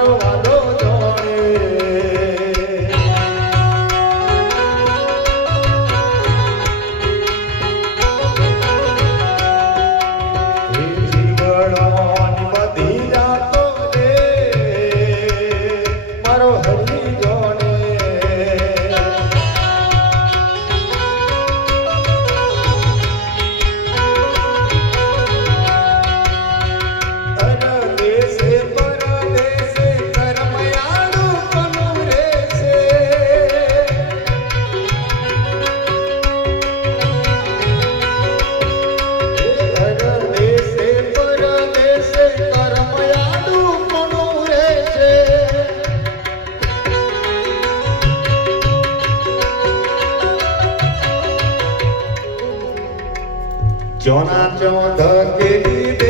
Mano, mano. জনা চৌধ কেলি দে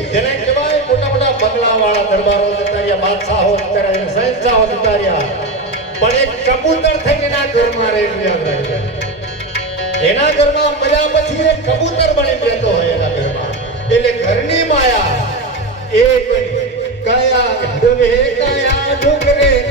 મોટા મોટા બંગલા વાળા દરબારો જતા બાદશાહો જતા રહ્યા સહેનશાહો પણ એક કબૂતર થઈને એના ઘરમાં રહી યાદ રાખજો. એના ઘરમાં મજા પછી એ કબૂતર બની રહેતો હોય એના ઘરમાં. એટલે ઘરની માયા એ કયા કયા ડુંગરે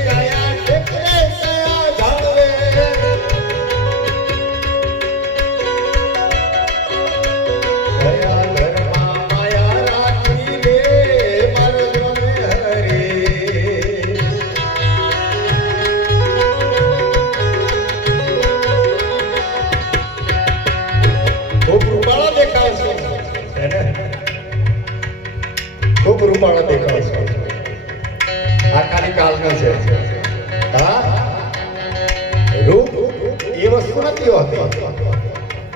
રૂપાળા દેખાય છે. આ ખાલી કાલનો છે. રૂપ એ વસ્તુ નથી હોતી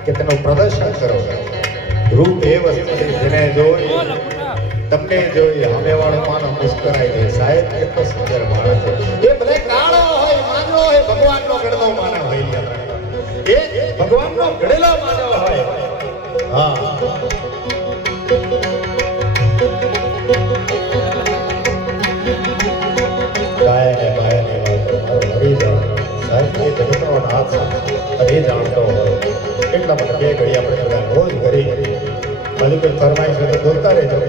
કે તેનું પ્રદર્શન કરો. રૂપ એ વસ્તુ છે જેને જોઈ તમને જોઈ સામે વાળો માનો મુસ્કરાઈ દે. સાહેબ કેટલો સુંદર માણસ છે. એ ભલે કાળો હોય માનવો હોય, ભગવાનનો ગણનો માનવ હોય. એ ભગવાનનો ઘડેલો માનવ હોય. હા. ગાય ને બાય ને વાતો મારો હરી જાણ સાહેબ એ જગતનો નાથ હરી જાણતો હોય એટલા માટે બે ઘડી આપણે બધા રોજ મારી કોઈ ફરમાઈશ તો બોલતા રહેજો